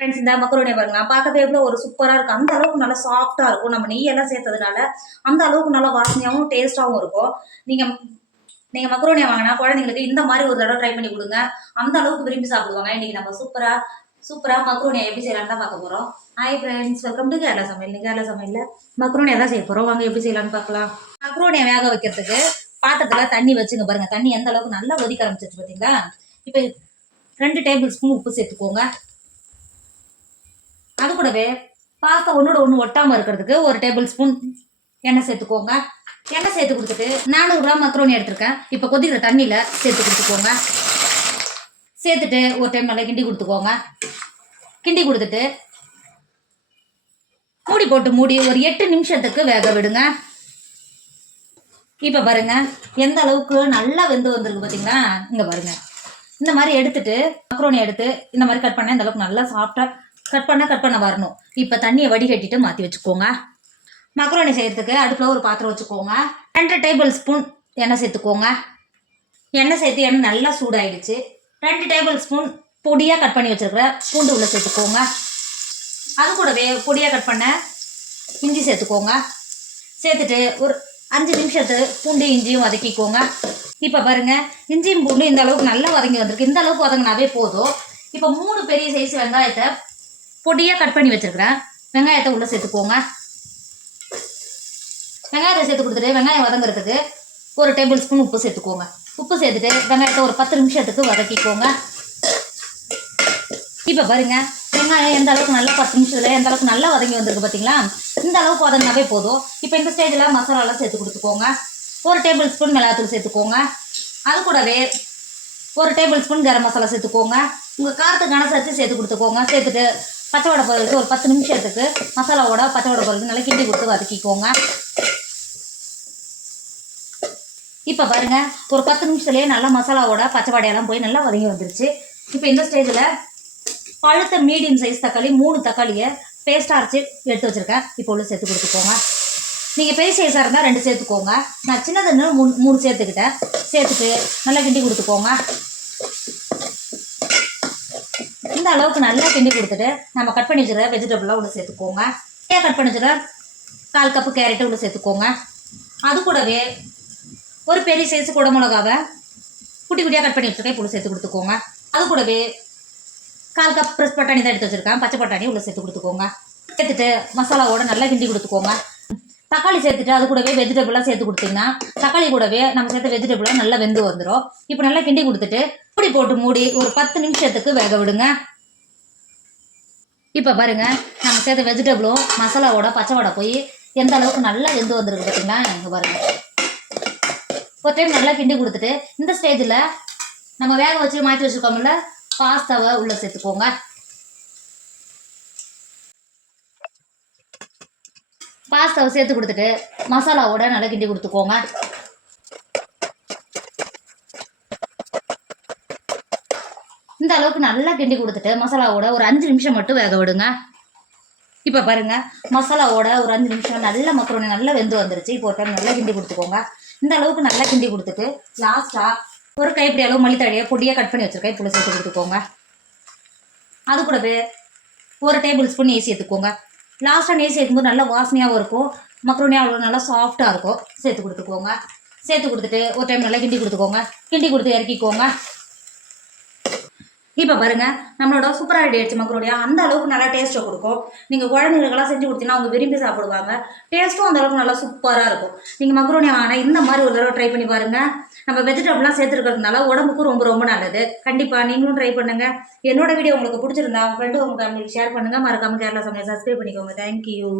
Friends இந்த macaroni பாருங்க பார்க்கவே எவ்வளோ ஒரு சூப்பராக இருக்கும் அந்த அளவுக்கு நல்லா சாஃப்டாக இருக்கும். நம்ம நெய்யெல்லாம் சேர்த்ததுனால அந்த அளவுக்கு நல்லா வாசனையாகவும் டேஸ்ட்டாகவும் இருக்கும். நீங்கள் நீங்கள் மக்ரோனியா வாங்கினா குழந்தைங்களுக்கு இந்த மாதிரி ஒரு தடவை ட்ரை பண்ணி கொடுங்க. அந்த அளவுக்கு விரும்பி சாப்பிடுவாங்க. இன்றைக்கி நம்ம சூப்பராக சூப்பராக மக்ரோனியா எப்படி செய்யலான்னு தான் பார்க்க போகிறோம் hi friends welcome to Kerala சமையல். நீ கேரளா சமையலில் மக்ரோனியா தான் செய்ய போகிறோம் வாங்க எப்படி செய்யலாம்னு பார்க்கலாம். மக்ரோனியா வேக வைக்கிறதுக்கு பாத்திரத்தில் தண்ணி வச்சுங்க பாருங்கள் தண்ணி எந்த அளவுக்கு நல்லா கொதிக்க ஆரம்பிச்சிருச்சு பார்த்தீங்களா இப்போ ரெண்டு டேபிள் ஸ்பூன் உப்பு சேர்த்துக்கோங்க. அது கூடவே பாஸ்தா ஒன்றோட ஒன்று ஒட்டாமல் இருக்கிறதுக்கு ஒரு டேபிள் ஸ்பூன் எண்ணெய் சேர்த்துக்கோங்க. எண்ணெய் சேர்த்து கொடுத்துட்டு நானூறு கிராம் மக்ரோனி எடுத்திருக்கேன். இப்போ கொதிக்கிற தண்ணியில் சேர்த்து கொடுத்துக்கோங்க. சேர்த்துட்டு ஒரு டைம் நல்லா கிண்டி கொடுத்துக்கோங்க. கிண்டி கொடுத்துட்டு மூடி போட்டு மூடி ஒரு எட்டு நிமிஷத்துக்கு வேக விடுங்க. இப்போ பாருங்க எந்த அளவுக்கு நல்லா வெந்து வந்திருக்கு பார்த்தீங்களா இங்கே பாருங்க. இந்த மாதிரி எடுத்துட்டு மக்ரோனி எடுத்து இந்த மாதிரி கட் பண்ண இந்த அளவுக்கு நல்லா சாஃப்டாக கட் பண்ண கட் பண்ண வரணும். இப்போ தண்ணியை வடிகட்டிட்டு மாற்றி வச்சுக்கோங்க. மக்ரோனி செய்யறதுக்கு அடுப்பில் ஒரு பாத்திரம் வச்சுக்கோங்க. ரெண்டு டேபிள் ஸ்பூன் எண்ணெய் சேர்த்துக்கோங்க. எண்ணெய் சேர்த்து எண்ணெய் நல்லா சூடாயிடுச்சு. ரெண்டு டேபிள் ஸ்பூன் பொடியாக கட் பண்ணி வச்சுருக்கிற பூண்டு உள்ள சேர்த்துக்கோங்க. அது கூடவே பொடியாக கட் பண்ண இஞ்சி சேர்த்துக்கோங்க. சேர்த்துட்டு ஒரு அஞ்சு நிமிஷத்து பூண்டு இஞ்சியும் வதக்கிக்கோங்க. இப்போ பாருங்க இஞ்சியும் பூண்டு இந்த அளவுக்கு நல்லா வதங்கி வந்திருக்கு. இந்த அளவுக்கு வதங்கினாவே போதும். இப்போ மூணு பெரிய சைஸ் வெங்காயத்தை பொடியாக கட் பண்ணி வச்சிருக்கிறேன். வெங்காயத்தை உள்ளே சேர்த்துக்கோங்க. வெங்காயத்தை சேர்த்து கொடுத்துட்டு வெங்காயம் வதங்குறதுக்கு ஒரு டேபிள் ஸ்பூன் உப்பு சேர்த்துக்கோங்க. உப்பு சேர்த்துட்டு வெங்காயத்தை ஒரு பத்து நிமிஷத்துக்கு வதக்கிக்கோங்க. இப்போ பாருங்க வெங்காயம் எந்த அளவுக்கு நல்லா பத்து நிமிஷத்தில் எந்த அளவுக்கு நல்லா வதங்கி வந்திருக்கு பார்த்தீங்களா இந்த அளவுக்கு வதங்கினாவே போதும். இப்போ இந்த ஸ்டேஜில் மசாலாலாம் சேர்த்து கொடுத்துக்கோங்க. ஒரு டேபிள் ஸ்பூன் மிளகாத்தூள் சேர்த்துக்கோங்க. அது கூடவே ஒரு டேபிள் ஸ்பூன் கரம் மசாலா சேர்த்துக்கோங்க. உங்கள் காரத்துக்கான சர்ச்சி சேர்த்து கொடுத்துக்கோங்க. சேர்த்துட்டு பச்சை வடை பொருளுக்கு ஒரு பத்து நிமிஷத்துக்கு மசாலாவோட பச்சை வடை பொருளுக்கு நல்லா கிண்டி கொடுத்து வதக்கிக்கோங்க. இப்போ பாருங்கள் ஒரு பத்து நிமிஷத்துலேயே நல்லா மசாலாவோட பச்சை வடையெல்லாம் போய் நல்லா வதங்கி வந்துருச்சு. இப்போ இந்த ஸ்டேஜில் பழுத்த மீடியம் சைஸ் தக்காளி மூணு தக்காளியை பேஸ்ட்டாக அரைச்சி எடுத்து வச்சுருக்கேன். இப்போ உள்ள சேர்த்து கொடுத்துக்கோங்க. நீங்கள் பெரிய சைஸாக இருந்தால் ரெண்டு சேர்த்துக்கோங்க. நான் சின்னதுன்னு மூணு மூணு சேர்த்துக்கிட்டேன். சேர்த்துட்டு நல்லா கிண்டி கொடுத்துக்கோங்க. இந்த அளவுக்கு நல்லா கிண்டி கொடுத்துட்டு நம்ம கட் பண்ணி வச்சுருக்க வெஜிடபிளாக உள்ள சேர்த்துக்கோங்க. ஏன் கட் பண்ணி வச்சுருக்க கால் கப்பு கேரட்டு உள்ள சேர்த்துக்கோங்க. அது கூடவே ஒரு பெரிய சைஸ் குட மிளகாவை குட்டி குட்டியாக கட் பண்ணி வச்சுருக்கேன் இப்போ உள்ள சேர்த்து கொடுத்துக்கோங்க. அது கூடவே கால் கப் ப்ரெஸ் பட்டாணி தான் எடுத்து வச்சுருக்கேன். பச்சை பட்டாணி உள்ள சேர்த்து கொடுத்துக்கோங்க. சேர்த்துட்டு மசாலாவோட நல்லா கிண்டி கொடுத்துக்கோங்க. தக்காளி சேர்த்துட்டு அது கூடவே வெஜிடபிளாக சேர்த்து கொடுத்தீங்கன்னா தக்காளி கூடவே நம்ம சேர்த்த வெஜிடபிளாக நல்லா வெந்து வந்துடும் இப்போ நல்லா கிண்டி கொடுத்துட்டு இப்படி போட்டு மூடி ஒரு பத்து நிமிஷத்துக்கு வேக விடுங்க. இப்போ பாருங்க நம்ம சேர்த்த வெஜிடபிளும் மசாலாவோட பச்சை வடை போய் எந்த அளவுக்கு நல்லா வெந்து வந்திருக்கு பார்த்தீங்களா இங்கே பாருங்க. ஒரு டைம் நல்லா கிண்டி கொடுத்துட்டு இந்த ஸ்டேஜில் நம்ம வேக வச்சு மாற்றி வச்சுருக்கோம்ல பாஸ்தாவை உள்ளே சேர்த்துக்கோங்க. பாஸ்தாவை சேர்த்து கொடுத்துட்டு மசாலாவோட நல்லா கிண்டி கொடுத்துக்கோங்க. இந்த அளவுக்கு நல்லா கிண்டி கொடுத்துட்டு மசாலாவோட ஒரு அஞ்சு நிமிஷம் மட்டும் வேக விடுங்க. இப்போ பாருங்க மசாலாவோட ஒரு அஞ்சு நிமிஷம் நல்ல மக்ரோனி நல்லா வெந்து வந்துருச்சு. இப்போ ஒரு டைம் நல்லா கிண்டி கொடுத்துக்கோங்க. இந்த அளவுக்கு நல்லா கிண்டி கொடுத்துட்டு லாஸ்ட்டாக ஒரு கைப்பிடி அளவு மல்லித்தழையை பொடியாக கட் பண்ணி வச்சுருக்கேன். இப்போ சேர்த்து கொடுத்துக்கோங்க. அது கூடவே ஒரு டேபிள் ஸ்பூன் நெய் சேர்த்துக்கோங்க. லாஸ்ட்டாக நெய் சேர்க்கும்போது நல்லா வாசனையாகவும் இருக்கும். மக்ரோனி அவ்வளோ நல்லா சாஃப்டாக இருக்கும். சேர்த்து கொடுத்துக்கோங்க. சேர்த்து கொடுத்துட்டு ஒரு டைம் நல்லா கிண்டி கொடுத்துக்கோங்க. கிண்டி கொடுத்து இறக்கிக்கோங்க. இப்போ பாருங்க நம்மளோட சூப்பராக ரெடி ஆயிடுச்சு மக்களுடைய அந்த அளவுக்கு நல்லா டேஸ்ட்டை கொடுக்கும். நீங்கள் குழந்தைங்களுக்கெல்லாம் செஞ்சு கொடுத்தீங்கன்னா அவங்க விரும்பி சாப்பிடுவாங்க. டேஸ்ட்டும் அந்த அளவுக்கு நல்லா சூப்பராக இருக்கும். நீங்கள் மக்ரோனி ஆனால் இந்த மாதிரி ஒரு தடவை ட்ரை பண்ணி பாருங்க. நம்ம வெஜிடபிள்லாம் சேர்த்துருக்கிறதுனால உடம்புக்கும் ரொம்ப ரொம்ப நல்லது. கண்டிப்பாக நீங்களும் ட்ரை பண்ணுங்க. என்னோட வீடியோ உங்களுக்கு பிடிச்சிருந்தா உங்க ஃப்ரெண்டு உங்க ஃபேமிலிக்கு ஷேர் பண்ணுங்க. மறக்காம கேரளா சமையல் சப்ஸ்கிரைப் பண்ணிக்கோங்க. தேங்க்யூ